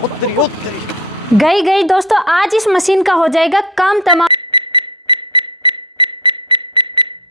उत्तरी उत्तरी गई गई दोस्तों, आज इस मशीन का हो जाएगा काम तमाम।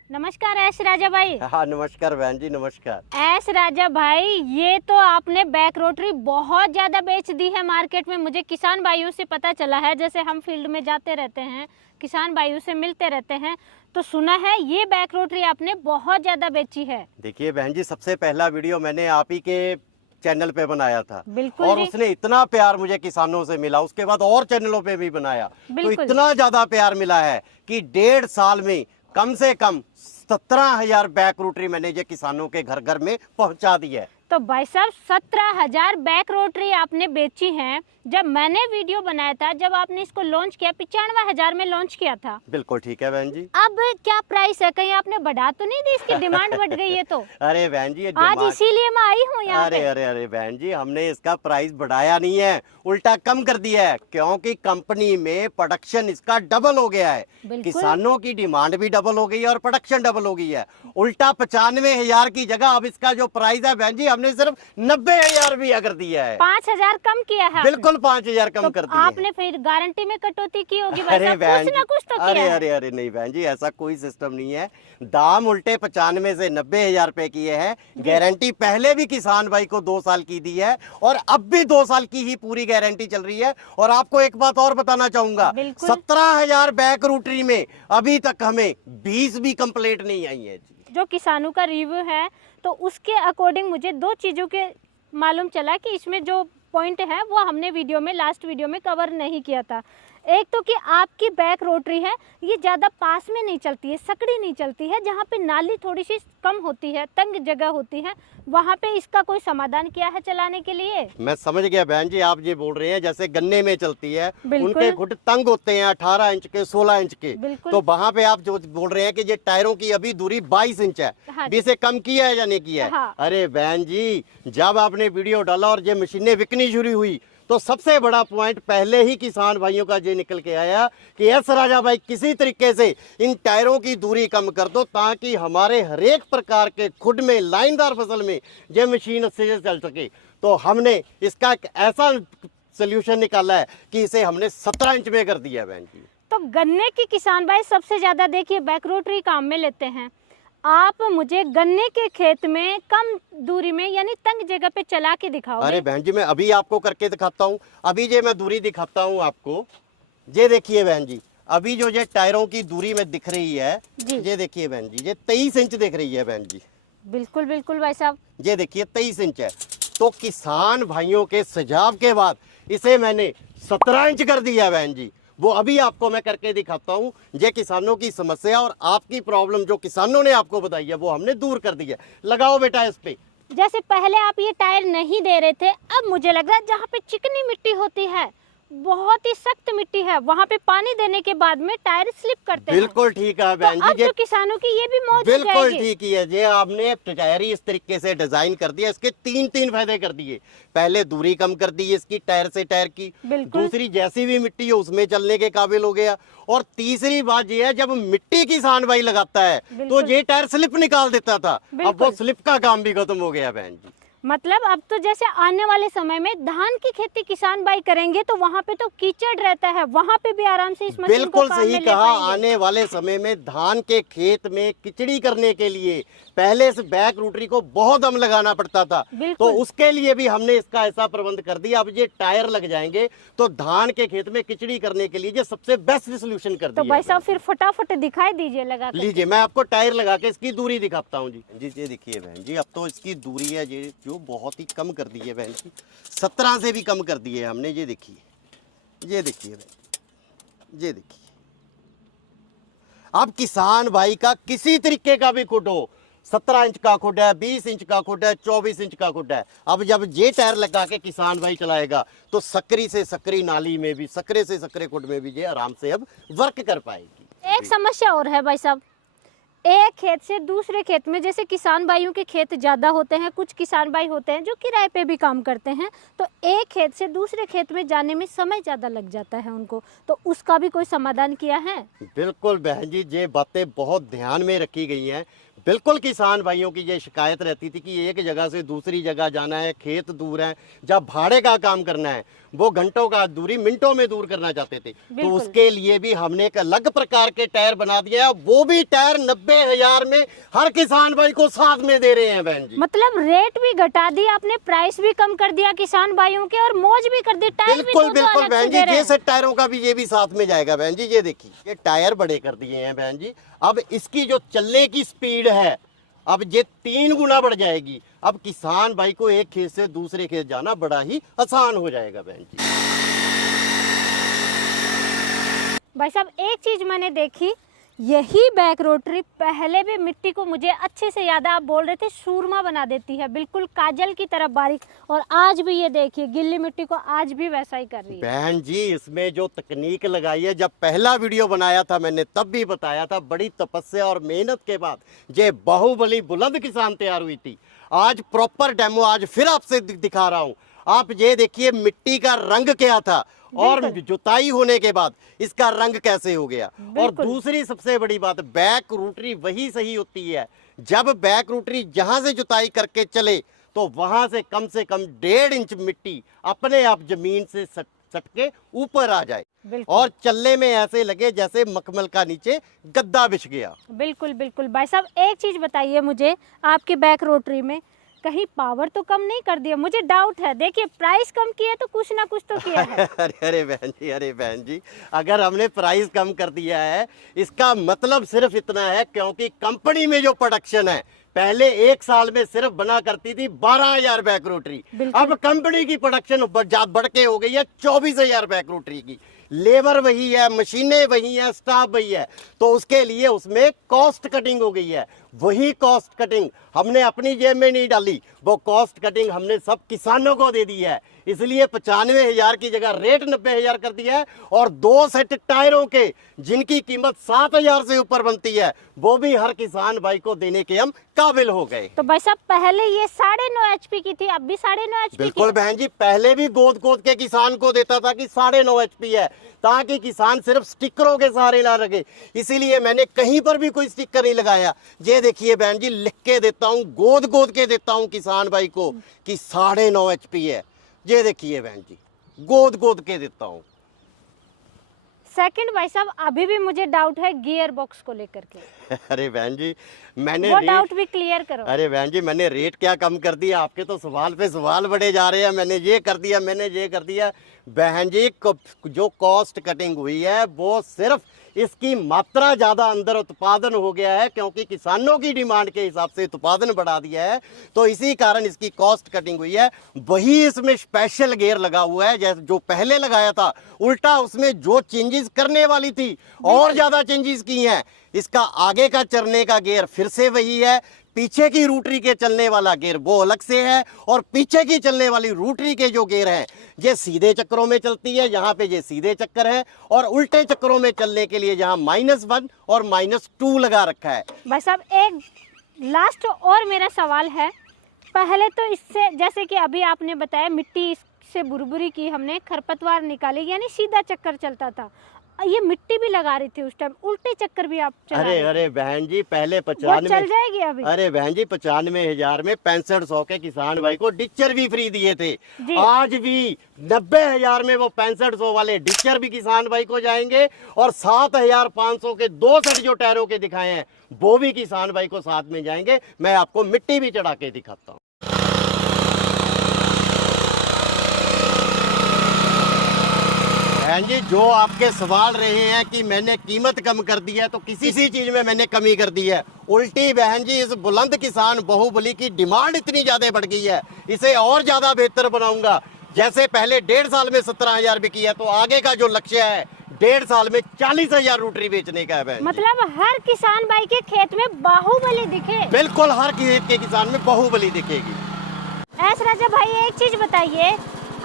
नमस्कार ऐश राजा भाई। हाँ नमस्कार बहन जी, नमस्कार। ऐश राजा भाई, ये तो आपने बैक रोटरी बहुत ज़्यादा बेच दी है मार्केट में। मुझे किसान भाइयों से पता चला है, जैसे हम फील्ड में जाते रहते हैं, किसान भाइयों से मिलते रहते हैं, तो सुना है ये बैक रोटरी आपने बहुत ज़्यादा बेची है। देखिए बहन जी, सबसे पहला वीडियो मैंने आप ही के चैनल पे बनाया था। बिल्कुल और जी। उसने इतना प्यार मुझे किसानों से मिला, उसके बाद और चैनलों पे भी बनाया, तो बिल्कुल। इतना ज्यादा प्यार मिला है कि 1.5 साल में कम से कम 17,000 बैक रोटरी मैंने ये किसानों के घर घर में पहुंचा दी है। तो भाई साहब 17,000 बैक रोटरी आपने बेची हैं। जब मैंने वीडियो बनाया था, जब आपने इसको लॉन्च किया 95,000 में लॉन्च किया था। बिल्कुल ठीक है बहन जी। अब क्या प्राइस है, कहीं आपने बढ़ा तो नहीं दी? इसकी डिमांड बढ़ गई है तो अरे बहन जी, ये आज डिमांड... इसीलिए मैं आई हूँ यहाँ अरे पे। अरे अरे बहन जी, हमने इसका प्राइस बढ़ाया नहीं है, उल्टा कम कर दिया है, क्योंकि कंपनी में प्रोडक्शन इसका डबल हो गया है। बिल्कुल। किसानों की डिमांड भी डबल हो गई है और प्रोडक्शन डबल हो गई है। उल्टा 95,000 की जगह अब इसका जो प्राइस है बहन जी, हमने सिर्फ 90,000 भी कर दिया है। 5,000 कम किया है। बिल्कुल 5,000 कम तो कर दिया है। आपने फिर गारंटी में कटौती की होगी भाई अरे साहब, बहन कुछ ना कुछ तो अरे किया है। अरे अरे नहीं बहन जी, ऐसा कोई सिस्टम नहीं है। दाम उल्टे 95 से 90,000 रुपए किए हैं। गारंटी पहले भी किसान भाई को 2 साल की दी है और अब भी 2 साल की ही पूरी गारंटी चल रही है। और आपको एक बात और बताना चाहूंगा, बिल्कुल। 17,000 बैक रोटरी में अभी तक हमें 20 भी कंप्लेंट नहीं आई है जी। जो किसानों का रिव्यू है, तो उसके अकॉर्डिंग मुझे 2 चीज़ों के मालूम चला कि इसमें जो पॉइंट है वो हमने लास्ट वीडियो में कवर नहीं किया था। एक तो कि आपकी बैक रोटरी है, ये ज़्यादा पास में नहीं चलती है, सकड़ी नहीं चलती है। जहाँ पे नाली थोड़ी सी कम होती है, तंग जगह होती है, वहाँ पे इसका कोई समाधान किया है चलाने के लिए? मैं समझ गया बहन जी, आप ये बोल रहे हैं जैसे गन्ने में चलती है, बिल्कुल। उनके घुट तंग होते हैं 18 इंच के, 16 इंच के, बिल्कुल। तो वहां पे आप जो बोल रहे हैं कि ये टायरों की अभी दूरी 22 इंच है, हाँ 20 से कम किया है या नहीं किया है? हाँ। अरे बहन जी, जब आपने वीडियो डाला और ये मशीनें बिकनी शुरू हुई, तो सबसे बड़ा पॉइंट पहले ही किसान भाइयों का ये निकल के आया कि एस राजा भाई, किसी तरीके से इन टायरों की दूरी कम कर दो, ताकि हमारे हर एक प्रकार के खुड में, लाइनदार फसल में ये मशीन अच्छे से चल सके। तो हमने इसका एक ऐसा सोल्यूशन निकाला है कि इसे हमने 17 इंच में कर दिया है बहन जी। तो गन्ने की किसान भाई सबसे ज़्यादा देखिए बैक रोटरी काम में लेते हैं। आप मुझे गन्ने के खेत में कम दूरी में, यानी तंग जगह पे चला के दिखाओ। अरे बहन जी, मैं अभी आपको करके दिखाता हूँ। अभी ये मैं दूरी दिखाता हूँ आपको। ये देखिए बहन जी, अभी जो ये टायरों की दूरी में दिख रही है, ये देखिए बहन जी, ये 23 इंच दिख रही है बहन जी। बिल्कुल बिल्कुल भाई साहब, ये देखिए 23 इंच है। तो किसान भाइयों के सुझाव के बाद इसे मैंने 17 इंच कर दिया है बहन जी। वो अभी आपको मैं करके दिखाता हूँ। ये किसानों की समस्या और आपकी प्रॉब्लम जो किसानों ने आपको बताई है, वो हमने दूर कर दी है। लगाओ बेटा इस पे। जैसे पहले आप ये टायर नहीं दे रहे थे, अब मुझे लग रहा है जहाँ पे चिकनी मिट्टी होती है, बहुत ही सख्त मिट्टी है, वहाँ पे पानी देने के बाद में टायर स्लिप करते हैं। बिल्कुल ठीक है तो बहन अब जी, जो किसानों की ये भी मौज हो बिल्कुल जाएगी। ठीक ही है। ये आपने टायर ही इस तरीके से डिजाइन कर दिया, इसके 3 फायदे कर दिए। पहले दूरी कम कर दी इसकी, टायर से टायर की। बिल्कुल। दूसरी, जैसी भी मिट्टी हो उसमें चलने के काबिल हो गया। और तीसरी बात ये है, जब मिट्टी किसान भाई लगाता है तो बिल्कुल। ये टायर स्लिप निकाल देता था, अब वो बिल्कुल। स्लिप का काम भी खत्म हो गया बहन जी। मतलब अब तो जैसे आने वाले समय में धान की खेती किसान भाई करेंगे, तो वहाँ पे तो कीचड़ रहता है, वहाँ पे भी आराम से इस मशीन को बिल्कुल काम सही में ले कहा। पाएंगे। आने वाले समय में धान के खेत में किचड़ी करने के लिए पहले से बैक रोटरी को बहुत दम लगाना पड़ता था, तो बिल्कुल। उसके लिए भी हमने इसका ऐसा प्रबंध कर दिया। अब ये टायर लग जाएंगे तो धान के खेत में किचड़ी करने के लिए ये सबसे बेस्ट सोल्यूशन कर तो दिया भाई साहब फिर फटाफट दिखाई दीजिए लगा कर। लीजिए, मैं आपको टायर लगा के इसकी दूरी दिखाता हूँ जी। ये देखिए बहन जी, अब तो इसकी दूरी है ये जो बहुत ही कम कर दी है बहन जी, 17 से भी कम कर दी है हमने। ये देखिए, ये देखिए बहन, ये देखिए। अब किसान भाई का किसी तरीके का भी खुड हो, 17 इंच का खुड है, 20 इंच का खुड है, 24 इंच का खुड है, अब जब ये टायर लगा के किसान भाई चलाएगा तो सकरी से सकरी नाली में भी, सकरे से सकरे खुड में भी ये आराम से अब वर्क कर पाएगी। एक समस्या और है भाई साहब, एक खेत से दूसरे खेत में, जैसे किसान भाइयों के खेत ज़्यादा होते हैं, कुछ किसान भाई होते हैं जो किराए पे भी काम करते हैं, तो एक खेत से दूसरे खेत में जाने में समय ज़्यादा लग जाता है उनको, तो उसका भी कोई समाधान किया है? बिल्कुल बहन जी, ये बातें बहुत ध्यान में रखी गई हैं। बिल्कुल किसान भाइयों की ये शिकायत रहती थी कि एक जगह से दूसरी जगह जाना है, खेत दूर है, जब भाड़े का काम करना है वो घंटों का दूरी मिनटों में दूर करना चाहते थे, तो बिल्कुल। उसके लिए भी हमने एक अलग प्रकार के टायर बना दिए हैं। वो भी टायर 90,000 में हर किसान भाई को साथ में दे रहे हैं बहन जी। मतलब रेट भी घटा दिया आपने, प्राइस भी कम कर दिया किसान भाइयों के, और मौज भी कर दी। टायर भी बिल्कुल दो बिल्कुल अलग बहन से जी, दे रहे ये हैं। सेट टायरों का भी ये भी साथ में जाएगा बहन जी। ये देखिए ये टायर बड़े कर दिए हैं बहन जी। अब इसकी जो चलने की स्पीड है अब ये 3 गुना बढ़ जाएगी। अब किसान भाई को एक खेत से दूसरे खेत जाना बड़ा ही आसान हो जाएगा बहन जी। भाई साहब एक चीज मैंने देखी, यही बैक रोटरी पहले भी मिट्टी को, मुझे अच्छे से याद है, आप बोल रहे थे सूरमा बना देती है, बिल्कुल काजल की तरह बारीक, और आज भी ये देखिए गिल्ली मिट्टी को आज भी वैसा ही कर रही है। बहन जी इसमें जो तकनीक लगाई है, जब पहला वीडियो बनाया था मैंने तब भी बताया था, बड़ी तपस्या और मेहनत के बाद ये बाहुबली बुलंद किसान तैयार हुई थी। आज प्रॉपर डेमो आज फिर आपसे दिखा रहा हूँ। आप ये देखिए मिट्टी का रंग क्या था और जुताई होने के बाद इसका रंग कैसे हो गया। और दूसरी सबसे बड़ी बात, बैक रूटरी वही सही होती है जब बैक रूटरी जहां से जुताई करके चले तो वहां से कम 1.5 इंच मिट्टी अपने आप जमीन से सट के ऊपर आ जाए और चलने में ऐसे लगे जैसे मखमल का नीचे गद्दा बिछ गया। बिल्कुल बिल्कुल। भाई साहब एक चीज बताइए मुझे, आपके बैक रोटरी में कहीं पावर तो कम नहीं कर दिया? मुझे डाउट है। देखिए प्राइस कम किया तो कुछ ना कुछ तो किया है। अरे बहन जी अगर हमने प्राइस कम कर दिया है इसका मतलब सिर्फ इतना है क्योंकि कंपनी में जो प्रोडक्शन है पहले एक साल में सिर्फ बना करती थी 12,000 बैक रोटरी, अब कंपनी की प्रोडक्शन बढ़ के हो गई है 24,000 बैक रोटरी की। लेबर वही है, मशीनें वही है, स्टाफ वही है, तो उसके लिए उसमें कॉस्ट कटिंग हो गई है। वही कॉस्ट कटिंग हमने अपनी जेब में नहीं डाली, वो कॉस्ट कटिंग हमने सब किसानों को दे दी है। इसलिए 95,000 की जगह रेट 90,000 कर दिया है और 2 सेट टायरों के जिनकी कीमत 7,000 से ऊपर बनती है वो भी हर किसान भाई को देने के हम काबिल हो गए। तो भाई साहब पहले ये 9.5 HP की थी, अब भी 9.5 HP बिल्कुल बहन जी, पहले भी गोद के किसान को देता था कि 9.5 HP है ताकि किसान सिर्फ स्टिकरों के सहारे ना रखे। इसीलिए मैंने कहीं पर भी कोई स्टिकर नहीं लगाया। ये देखिए बहन जी लिख के देता हूँ, गोद के देता हूँ किसान भाई को कि 9.5 HP है। ये देखिए बहन जी गोद के देता हूँ। सेकंड भाई साहब अभी भी मुझे डाउट है गियर बॉक्स को लेकर के। अरे बहन जी मैंने वो डाउट भी क्लियर करो। अरे बहन जी मैंने रेट क्या कम कर दिया, आपके तो सवाल पे सवाल बढ़े जा रहे हैं। मैंने ये कर दिया, मैंने ये कर दिया। बहन जी जो कॉस्ट कटिंग हुई है वो सिर्फ इसकी मात्रा ज़्यादा अंदर उत्पादन हो गया है क्योंकि किसानों की डिमांड के हिसाब से उत्पादन बढ़ा दिया है, तो इसी कारण इसकी कॉस्ट कटिंग हुई है। वही इसमें स्पेशल गियर लगा हुआ है, जैसे जो पहले लगाया था उल्टा उसमें जो चेंजेस करने वाली थी और ज़्यादा चेंजेस की हैं। इसका आगे का चलने का गियर फिर से वही है, पीछे की रूटरी के चलने वाला गियर वो अलग से है और पीछे की चलने वाली रूटरी के जो गियर हैं ये सीधे चक्रों में चलती है। यहाँ पे ये सीधे चक्कर है और उल्टे चक्रों में चलने के लिए जहाँ -1 और -2 लगा रखा है। भाई साहब एक लास्ट और मेरा सवाल है, पहले तो इससे जैसे कि अभी आपने बताया मिट्टी से बुरबुरी की, हमने खरपतवार निकाली यानी सीधा चक्कर चलता था, ये मिट्टी भी लगा रही थी उस टाइम, उल्टे चक्कर भी आप चला रहे थे। अरे बहन जी पहले 95 चल जाएगी अभी। अरे बहन जी 95,000 में 6500 के किसान भाई को डिचर भी फ्री दिए थे। आज भी 90,000 में वो 6500 वाले डिचर भी किसान भाई को जाएंगे और 7,500 के 2 सेट जो टायरों के दिखाए हैं वो भी किसान भाई को साथ में जाएंगे। मैं आपको मिट्टी भी चढ़ा के दिखाता हूँ। बहन जी जो आपके सवाल रहे हैं कि मैंने कीमत कम कर दी है तो किसी चीज में मैंने कमी कर दी है, उल्टी बहन जी इस बुलंद किसान बाहुबली की डिमांड इतनी ज्यादा बढ़ गई है, इसे और ज्यादा बेहतर बनाऊंगा। जैसे पहले 1.5 साल में 17,000 बिकी है तो आगे का जो लक्ष्य है 1.5 साल में 40,000 रूटरी बेचने का है बहन। मतलब हर किसान भाई के खेत में बाहुबली दिखे? बिल्कुल हर खेत के किसान में बाहुबली दिखेगी। एस राजा भाई एक चीज बताइए,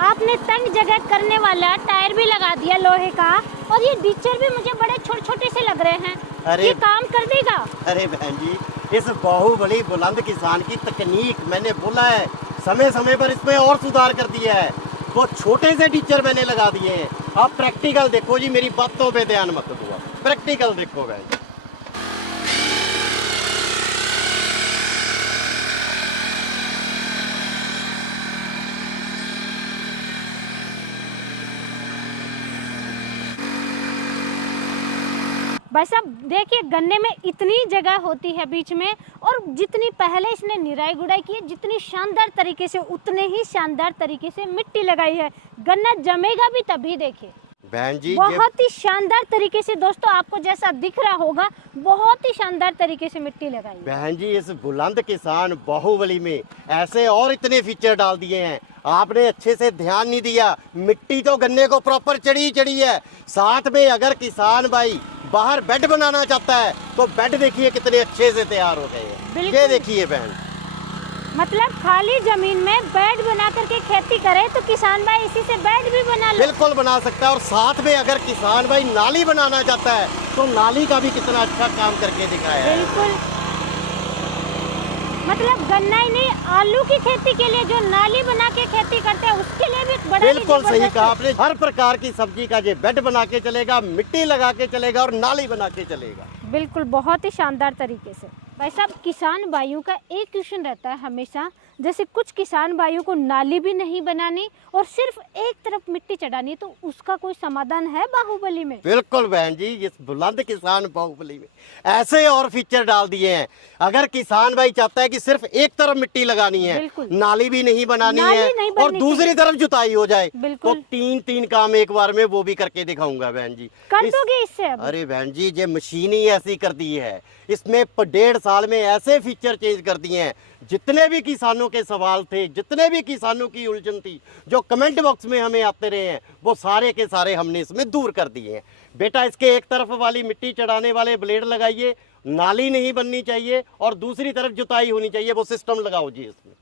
आपने तंग जगह करने वाला टायर भी लगा दिया लोहे का और ये डिचर भी मुझे बड़े छोटे से लग रहे हैं, अरे ये काम कर देगा? अरे बहन जी इस बाहुबली बुलंद किसान की तकनीक मैंने बोला है, समय पर इसमें और सुधार कर दिया है। वो छोटे से डिचर मैंने लगा दिए हैं। आप प्रैक्टिकल देखो जी, मेरी बातों पे ध्यान मत दो, प्रैक्टिकल देखो बहन जी। भाई साहब देखिए, गन्ने में इतनी जगह होती है बीच में, और जितनी पहले इसने निराई गुड़ाई की है, जितनी शानदार तरीके से, उतने ही शानदार तरीके से मिट्टी लगाई है। गन्ना जमेगा भी तभी, देखिए बहन जी बहुत ही शानदार तरीके से। दोस्तों आपको जैसा दिख रहा होगा, बहुत ही शानदार तरीके से मिट्टी लगाई है। बहन जी इस बुलंद किसान बाहुबली में ऐसे और इतने फीचर डाल दिए हैं, आपने अच्छे से ध्यान नहीं दिया। मिट्टी तो गन्ने को प्रॉपर चढ़ी चढ़ी है, साथ में अगर किसान भाई बाहर बेड बनाना चाहता है तो बेड देखिए कितने अच्छे से तैयार हो गए हैं। ये देखिए बहन, मतलब खाली जमीन में बेड बना करके खेती करे तो किसान भाई इसी से बेड भी बना ले। बिल्कुल बना सकता है। और साथ में अगर किसान भाई नाली बनाना चाहता है तो नाली का भी कितना अच्छा काम करके दिखाया है। बिल्कुल, मतलब गन्ना ही नहीं, आलू की खेती के लिए जो नाली बना के खेती करते हैं उसके लिए भी बड़ा ही बिल्कुल सही जबरदस्त कहा आपने। हर प्रकार की सब्जी का ये बेड बना के चलेगा, मिट्टी लगा के चलेगा और नाली बना के चलेगा। बिल्कुल बहुत ही शानदार तरीके से। भाई साहब किसान भाइयों का एक क्वेश्चन रहता है हमेशा, जैसे कुछ किसान भाइयों को नाली भी नहीं बनानी और सिर्फ एक तरफ मिट्टी चढ़ानी, तो उसका कोई समाधान है बाहुबली में? बिल्कुल बहन जी, इस बुलंद किसान बाहुबली में ऐसे और फीचर डाल दिए हैं। अगर किसान भाई चाहता है कि सिर्फ एक तरफ मिट्टी लगानी है, नाली भी नहीं बनानी है और दूसरी तरफ जुताई हो जाए, तो तीन काम एक बार में वो भी करके दिखाऊंगा बहन जी। कर दोगे इससे? अरे बहन जी ये मशीन ही ऐसी कर दी है, इसमें 1.5 साल में ऐसे फीचर चेंज कर दिए हैं। जितने भी किसानों के सवाल थे, जितने भी किसानों की उलझन थी, जो कमेंट बॉक्स में हमें आते रहे हैं, वो सारे के सारे हमने इसमें दूर कर दिए हैं। बेटा इसके एक तरफ वाली मिट्टी चढ़ाने वाले ब्लेड लगाइए, नाली नहीं बननी चाहिए और दूसरी तरफ जुताई होनी चाहिए, वो सिस्टम लगाओ जी इसमें।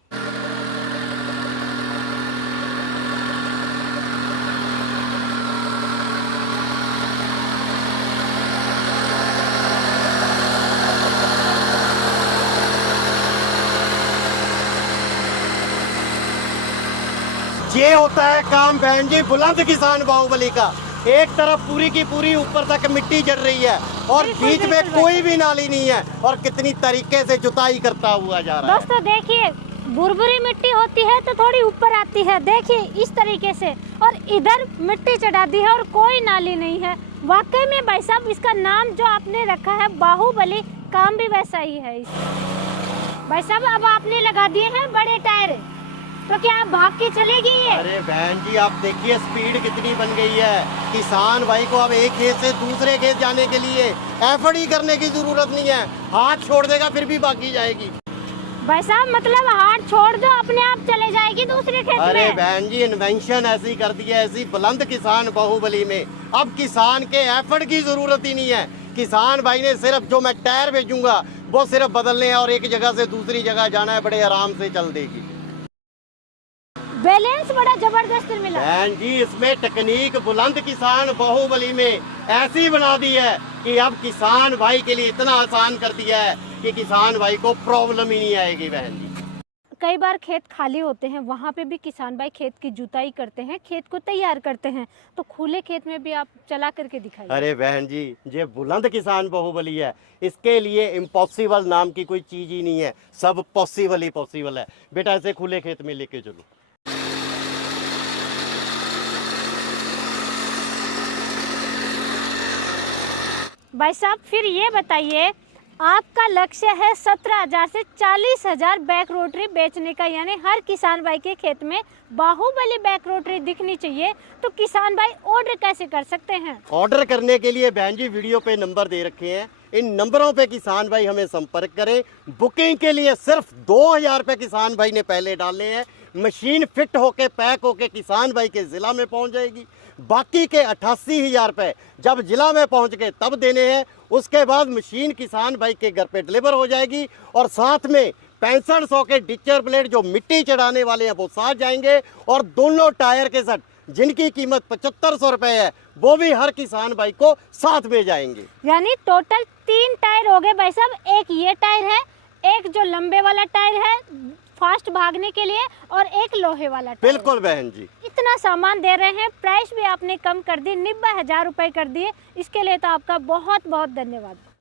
ये होता है काम बहन जी बुलंद किसान बाहुबली का। एक तरफ पूरी की पूरी ऊपर तक मिट्टी जड़ रही है और बीच में कोई भी नाली नहीं है और कितनी तरीके से जुताई करता हुआ जा रहा है। दोस्तों देखिए, बुरबुरी मिट्टी होती है तो थोड़ी ऊपर आती है, देखिए इस तरीके से, और इधर मिट्टी चढ़ा दी है और कोई नाली नहीं है। वाकई में भाई साहब इसका नाम जो आपने रखा है बाहुबली, काम भी वैसा ही है। भाई साहब अब आपने लगा दिए हैं बड़े टायर, तो क्या आप भाग के चलेगी ये? अरे बहन जी आप देखिए स्पीड कितनी बन गई है। किसान भाई को अब एक खेत से दूसरे खेत जाने के लिए एफर्ट ही करने की जरूरत नहीं है, हाथ छोड़ देगा फिर भी भागी जाएगी। भाई साहब मतलब हाथ छोड़ दो अपने आप चले जाएगी दूसरे खेत में। अरे बहन जी इन्वेंशन ऐसी कर दी है, ऐसी बुलंद किसान बाहुबली में अब किसान के एफर्ट की जरूरत ही नहीं है। किसान भाई ने सिर्फ जो मैं टायर भेजूंगा वो सिर्फ बदलने हैं और एक जगह से दूसरी जगह जाना है, बड़े आराम से चल देगी। बैलेंस बड़ा जबरदस्त मिला। बहन जी इसमें टेक्निक बुलंद किसान बाहुबली में ऐसी बना दी है कि अब किसान भाई के लिए इतना आसान कर दिया है कि किसान भाई को प्रॉब्लम ही नहीं आएगी। बहन जी कई बार खेत खाली होते हैं, वहाँ पे भी किसान भाई खेत की जुताई करते हैं, खेत को तैयार करते हैं, तो खुले खेत में भी आप चला करके दिखाइए। अरे बहन जी ये बुलंद किसान बाहुबली है, इसके लिए इम्पॉसिबल नाम की कोई चीज ही नहीं है, सब पॉसिबल ही पॉसिबल है। बेटा ऐसे खुले खेत में लेके चलो। भाई साहब फिर ये बताइए, आपका लक्ष्य है 17,000 से 40,000 बैक रोटरी बेचने का, यानी हर किसान भाई के खेत में बाहुबली बैक रोटरी दिखनी चाहिए, तो किसान भाई ऑर्डर कैसे कर सकते हैं? ऑर्डर करने के लिए बहन जी वीडियो पे नंबर दे रखे हैं, इन नंबरों पे किसान भाई हमें संपर्क करें। बुकिंग के लिए सिर्फ 2,000 रुपये किसान भाई ने पहले डालने हैं, मशीन फिट होके पैक होके किसान भाई के जिला में पहुंच जाएगी। बाकी के 88,000 रुपये जब जिला में पहुंच गए तब देने हैं, उसके बाद मशीन किसान भाई के घर पे डिलीवर हो जाएगी और साथ में 6500 के डिचर ब्लेड जो मिट्टी चढ़ाने वाले हैं वो साथ जाएंगे और दोनों टायर के साथ जिनकी कीमत 7500 रुपये है वो भी हर किसान भाई को साथ में जाएंगे। यानी टोटल 3 टायर हो गए भाई साहब, एक ये टायर है, एक जो लंबे वाला टायर है फास्ट भागने के लिए और एक लोहे वाला टायर। बिल्कुल बहन जी इतना सामान दे रहे हैं, प्राइस भी आपने कम कर दी, 90,000 रुपए कर दिए, इसके लिए तो आपका बहुत बहुत धन्यवाद।